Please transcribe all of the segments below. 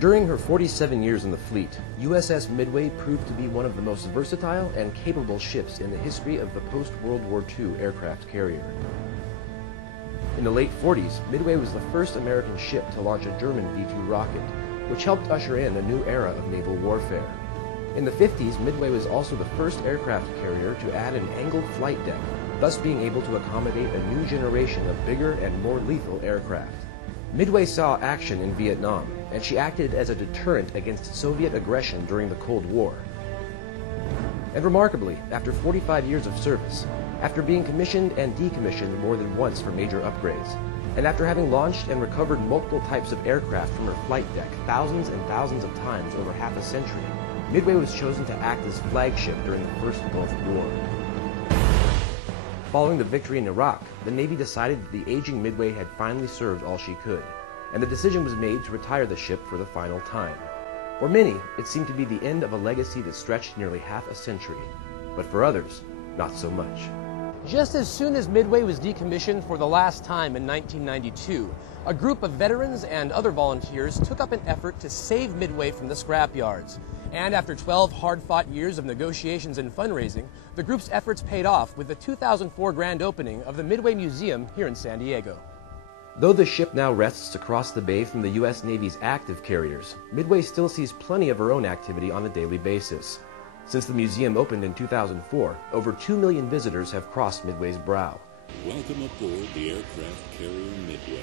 During her 47 years in the fleet, USS Midway proved to be one of the most versatile and capable ships in the history of the post-World War II aircraft carrier. In the late 40s, Midway was the first American ship to launch a German V-2 rocket, which helped usher in a new era of naval warfare. In the 50s, Midway was also the first aircraft carrier to add an angled flight deck, thus being able to accommodate a new generation of bigger and more lethal aircraft. Midway saw action in Vietnam, and she acted as a deterrent against Soviet aggression during the Cold War. And remarkably, after 45 years of service, after being commissioned and decommissioned more than once for major upgrades, and after having launched and recovered multiple types of aircraft from her flight deck thousands and thousands of times over half a century, Midway was chosen to act as flagship during the First Gulf War. Following the victory in Iraq, the Navy decided that the aging Midway had finally served all she could, and the decision was made to retire the ship for the final time. For many, it seemed to be the end of a legacy that stretched nearly half a century, but for others, not so much. Just as soon as Midway was decommissioned for the last time in 1992, a group of veterans and other volunteers took up an effort to save Midway from the scrapyards. And after 12 hard-fought years of negotiations and fundraising, the group's efforts paid off with the 2004 grand opening of the Midway Museum here in San Diego. Though the ship now rests across the bay from the U.S. Navy's active carriers, Midway still sees plenty of her own activity on a daily basis. Since the museum opened in 2004, over 2 million visitors have crossed Midway's brow. Welcome aboard the aircraft carrier Midway.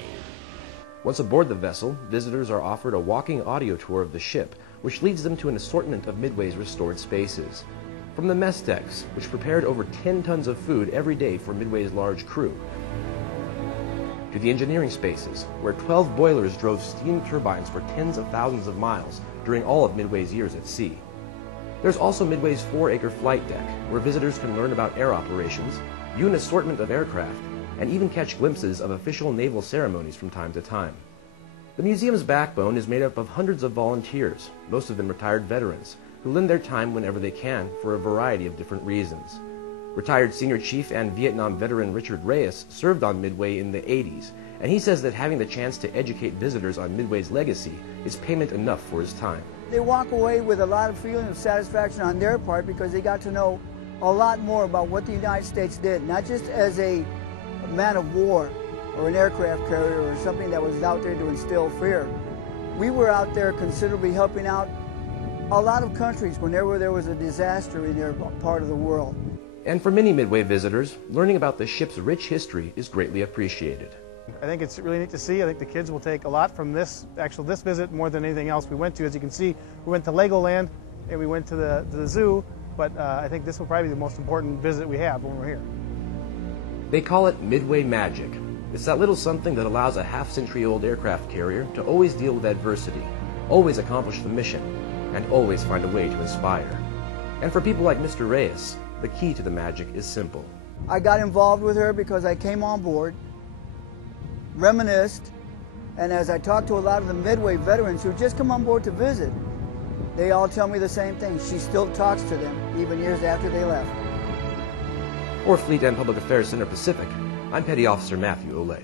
Once aboard the vessel, visitors are offered a walking audio tour of the ship, which leads them to an assortment of Midway's restored spaces. From the mess decks, which prepared over 10 tons of food every day for Midway's large crew, to the engineering spaces, where 12 boilers drove steam turbines for tens of thousands of miles during all of Midway's years at sea. There's also Midway's 4-acre flight deck, where visitors can learn about air operations, view an assortment of aircraft, and even catch glimpses of official naval ceremonies from time to time. The museum's backbone is made up of hundreds of volunteers, most of them retired veterans, who lend their time whenever they can for a variety of different reasons. Retired Senior Chief and Vietnam veteran Richard Reyes served on Midway in the 80s, and he says that having the chance to educate visitors on Midway's legacy is payment enough for his time. They walk away with a lot of feeling of satisfaction on their part because they got to know a lot more about what the United States did, not just as a man of war or an aircraft carrier or something that was out there to instill fear. We were out there considerably helping out a lot of countries whenever there was a disaster in their part of the world. And for many Midway visitors, learning about the ship's rich history is greatly appreciated. I think it's really neat to see. I think the kids will take a lot from this visit more than anything else we went to. As you can see, we went to Legoland and we went to the zoo, but I think this will probably be the most important visit we have when we're here. They call it Midway Magic. It's that little something that allows a half-century-old aircraft carrier to always deal with adversity, always accomplish the mission, and always find a way to inspire. And for people like Mr. Reyes, the key to the magic is simple. I got involved with her because I came on board, reminisced, and as I talked to a lot of the Midway veterans who just come on board to visit, they all tell me the same thing. She still talks to them, even years after they left. For Fleet and Public Affairs Center Pacific, I'm Petty Officer Matthew Olay.